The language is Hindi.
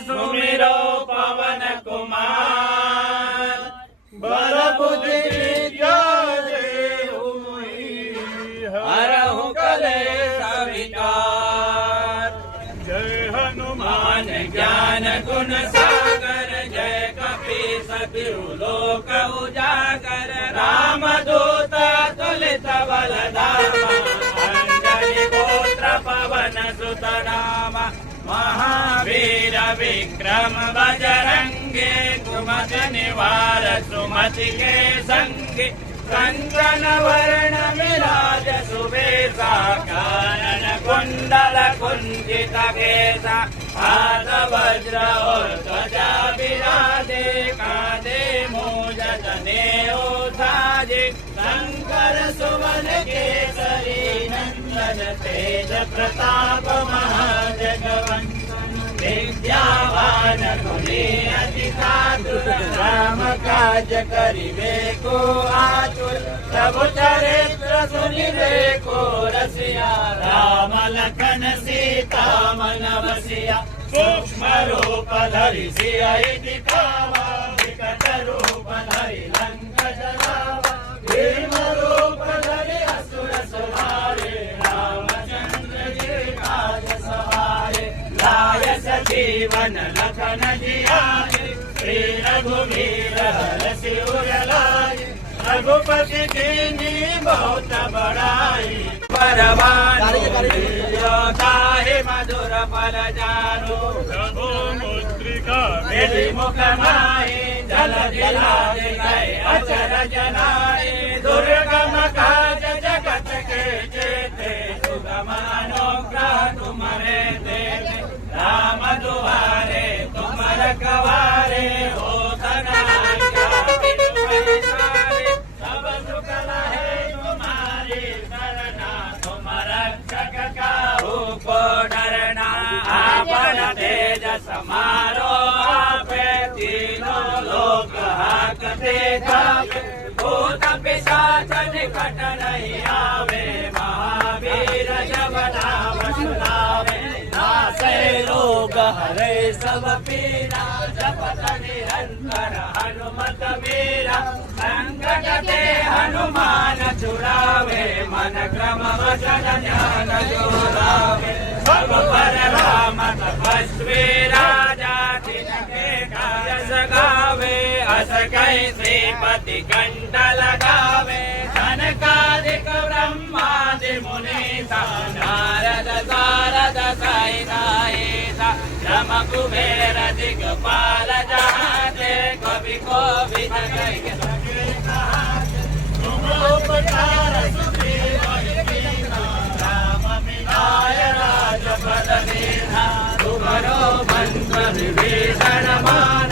सुमिरो पवन कुमार बल बुद्धि विद्या हरहु कलेश विकार। जय हनुमान ज्ञान गुण सागर जय कपीस तिहु लोक उजागर। राम दूत तुलित बल धामा अंजनी गोत्र पवन सुत नामा। महावीर विक्रम बजरंगे कुमति निवार सुमति के संगे। कंचन वर्ण विराज सुबेसा कानन कुंडल कुंजित केसा। हाथ वज्र और ध्वजा विराजे कांधे मूज जनेऊ साजे। शंकर सुवन केसरी नंदन तेज प्रताप महाजगवंदन। विद्यावान गुणी अति चातुर राम काज करिबे को आतुर। प्रभु चरित्र सुनिबे को रसिया राम लखन सीता मन बसिया। सूक्ष्म रूप धरि सियहि दिखावा विकट रूप धरि लंक जलावा। भीम रूप धरि असुर संहारे रामचंद्र जी काज सवारे। लाय सजीवन लखन जियाए श्री रघुवीर हरषि उर लाए। रघुपति कीन्ही बहुत बड़ाई परवानु मधुर फल जानु। प्रभु मुद्रिका मेरी मुख माहि जल दिलाए गए अचरज नाहि। दुर्गम काज जगत के जेते सुगम अनुग्रह तुम्हारे देते। राम दुआरे तुम रखवारे हो धना सब सुख है तुम्हारी शरणा। तुम रक्षक काहू को डरना। आपन तेज समारो आपे तीनों लोक हाकते कापे। भूत पिशाच निकट नहीं आवे महावीर जब नाम सुनावे। नासे रोग हरे सब पीरा जपत निरंतर हनुमत वीरा। संकट ते हनुमान छुड़ावे मन क्रम वचन ध्यान जो लावे। सब पर राम तपस्वी राजा तिनके काज सगावे। अस कहि श्रीपति कंठ लगावे। सनकादिक ब्रह्मादि मुनीसा नारद सारद सहिता ईसा। ब्रह्म कुबेर दिक्पाल जहाते कवि कोविद कहि सके कहाते। तुम उपकार सुग्रीव कीन्हा राम मिलाय राजपद दीन्हा। तुम्हारो मंत्र विभीषण मान